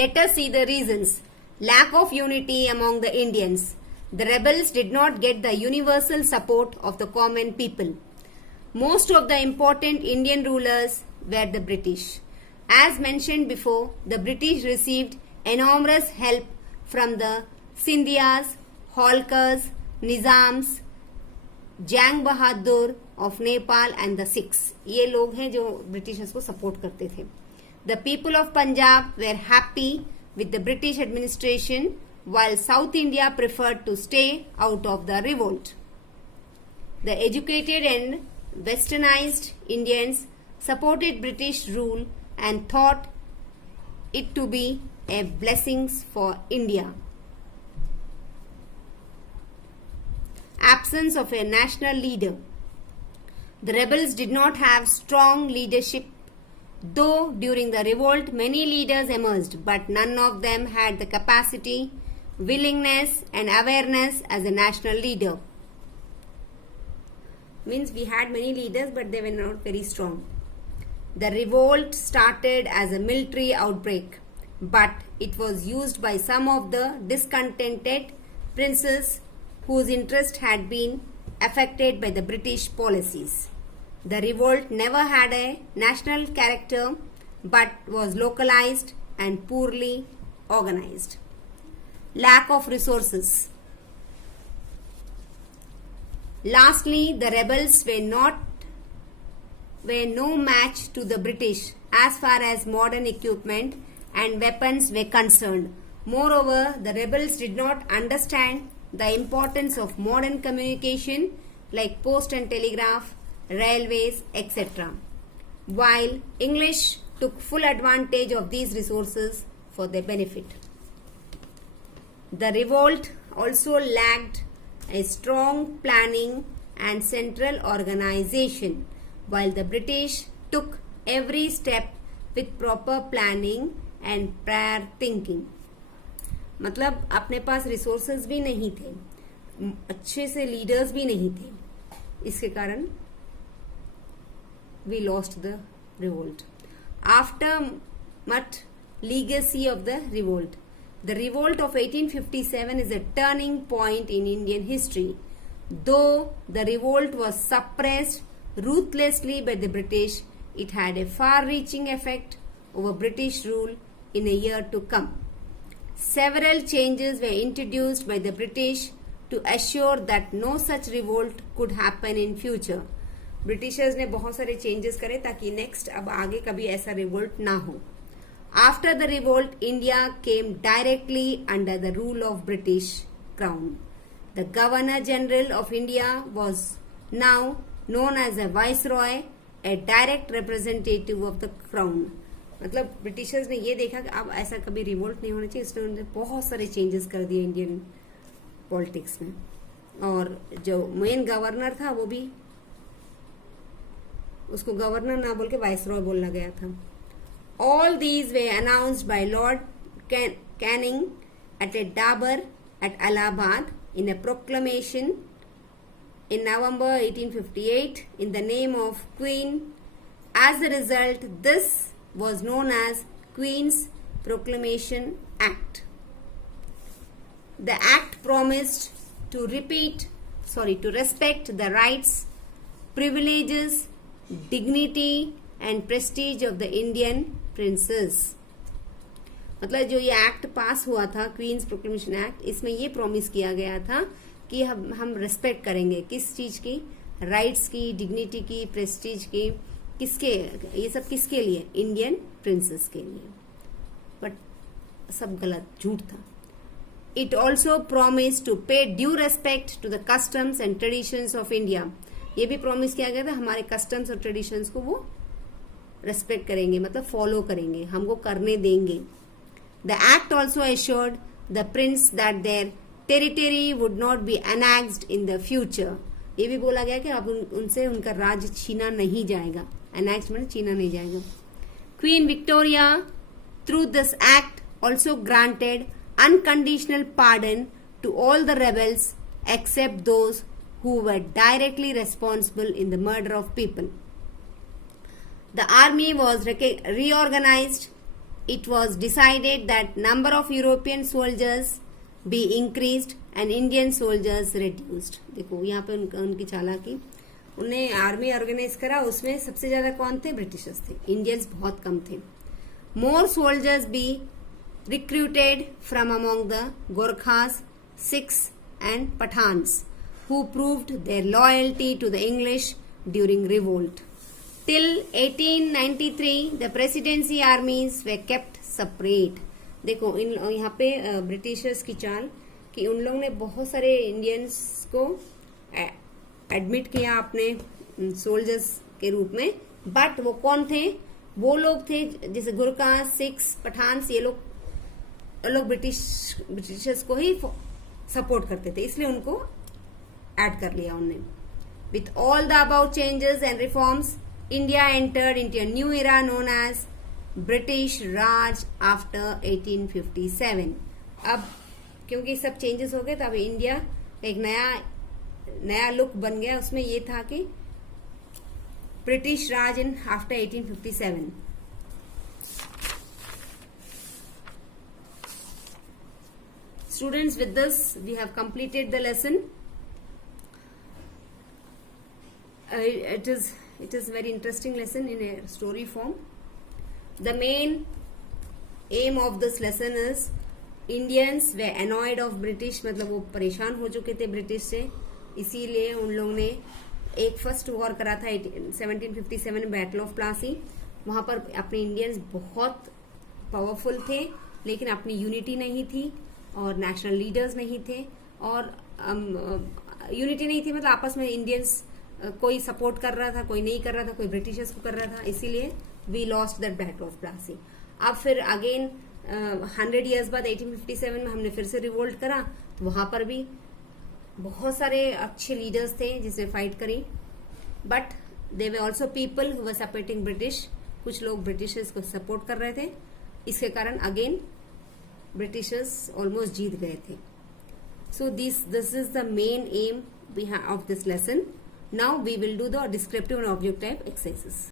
Let us see the reasons. Lack of unity among the Indians. The rebels did not get the universal support of the common people. Most of the important Indian rulers were the British. As mentioned before, the British received enormous help from the Scindias, Holkars, Nizams, Jang Bahadur of Nepal and the Sikhs. ये लोग हैं जो Britishers को support करते थे. The people of Punjab were happy with the British administration while South India preferred to stay out of the revolt. The educated and westernized Indians supported British rule and thought it to be a blessing for India. Absence of a national leader. The rebels did not have strong leadership, though during the revolt many leaders emerged, but none of them had the capacity, willingness and awareness as a national leader. Means we had many leaders but they were not very strong. The revolt started as a military outbreak, but it was used by some of the discontented princes whose interest had been affected by the British policies. The revolt never had a national character but was localized and poorly organized. Lack of resources. Lastly, the rebels were no match to the British as far as modern equipment and weapons were concerned. Moreover, the rebels did not understand the importance of modern communication like post and telegraph, railways, etc., while English took full advantage of these resources for their benefit. The revolt also lacked a strong planning and central organization, while the British took every step with proper planning and prior thinking. मतलब अपने पास resources भी नहीं थे, अच्छे से leaders भी नहीं थे, इसके कारण we lost the revolt. After much legacy of the revolt, the revolt of 1857 is a turning point in Indian history. Though the revolt was suppressed ruthlessly by the British, it had a far-reaching effect over British rule in a year to come. Several changes were introduced by the British to assure that no such revolt could happen in future. Britishers ने बहुत सारे changes करे ताकि next अब आगे कभी ऐसा revolt ना हो. After the revolt, India came directly under the rule of British Crown. The Governor General of India was now known as a Viceroy, a direct representative of the Crown. मतलब Britishers ने ये देखा कि अब ऐसा कभी रिवोल्ट नहीं होना चाहिए, इसलिए उन्होंने बहुत सारे चेंजेस कर दिए इंडियन पॉलिटिक्स में. और जो मेन गवर्नर था वो भी, उसको गवर्नर ना बोल के वाइसरॉय बोलना गया था. All these were announced by Lord Canning at a Dabar at Allahabad in a proclamation in November 1858 in the name of Queen. As a result, this was known as Queen's Proclamation Act. The act promised to respect the rights, privileges, dignity and prestige of the Indian princes. मतलब जो ये act पास हुआ था, queen's proclamation act, इसमें ये promise किया गया था कि हम रेस्पेक्ट करेंगे किस चीज की, राइट्स की, डिग्निटी की, प्रेस्टीज की, किसके, ये सब किसके लिए, इंडियन प्रिंसेस के लिए. बट सब गलत, झूठ था. It also promise to pay due respect to the customs and traditions of India. ये भी प्रॉमिस किया गया था हमारे कस्टम्स और ट्रेडिशंस को वो रेस्पेक्ट करेंगे, मतलब फॉलो करेंगे, हमको करने देंगे. The act also assured the Prince that their territory would not be annexed in the future. ये भी बोला गया कि अब उनसे उनका राज्य छीना नहीं जाएगा. एनेक्स्ड मतलब छीना नहीं जाएगा. Queen Victoria through this act also granted unconditional pardon to all the rebels except those who were directly responsible in the murder of people. The army was reorganized it was decided that number of European soldiers be increased and Indian soldiers reduced. देखो यहाँ पे उनकी चालाकी, उन्हें army organise करा, उसमें सबसे ज्यादा कौन थे? ब्रिटिशर्स थे, इंडियंस बहुत कम थे. More soldiers be recruited from among the Gorkhas, Sikhs and Pathans who proved their loyalty to the English during revolt. Till 1893 the presidency armies were kept separate. देखो यहाँ पे ब्रिटिशर्स की चाल कि उन लोगों ने बहुत सारे इंडियंस को एडमिट किया अपने सोल्जर्स के रूप में, बट वो कौन थे? वो लोग थे जैसे गुरखा, सिख्स, पठान्स, ये लोग ब्रिटिशर्स को ही सपोर्ट करते थे, इसलिए उनको ऐड कर लिया उनने. With all the about changes and reforms India entered into a new era known as British Raj after 1857. अब क्योंकि सब चेंजेस हो गए तो अब इंडिया एक नया लुक बन गया. उसमें ये था कि British Raj in after 1857. Students, with this we have completed the lesson. It is very interesting lesson in a story form. The main aim of this lesson is Indians were annoyed of British, मतलब वो परेशान हो चुके थे British से, इसीलिए उन लोगों ने एक फर्स्ट वॉर करा था 1757 बैटल ऑफ प्लासी. वहां पर अपने इंडियंस बहुत पावरफुल थे, लेकिन अपनी यूनिटी नहीं थी और नेशनल लीडर्स नहीं थे, और यूनिटी नहीं थी मतलब आपस में इंडियंस कोई सपोर्ट कर रहा था, कोई नहीं कर रहा था, कोई ब्रिटिशर्स को कर रहा था, इसीलिए we lost that battle of Plassey. अब फिर अगेन 100 ईयर्स बाद 1857 में हमने फिर से रिवोल्ट करा, तो वहां पर भी बहुत सारे अच्छे लीडर्स थे जिसने फाइट करी, but they way also people who were supporting British. कुछ लोग ब्रिटिशर्स को सपोर्ट कर रहे थे, इसके कारण अगेन ब्रिटिशर्स ऑलमोस्ट जीत गए थे. So this is the main aim we have of this lesson. Now we will do the descriptive and object type exercises.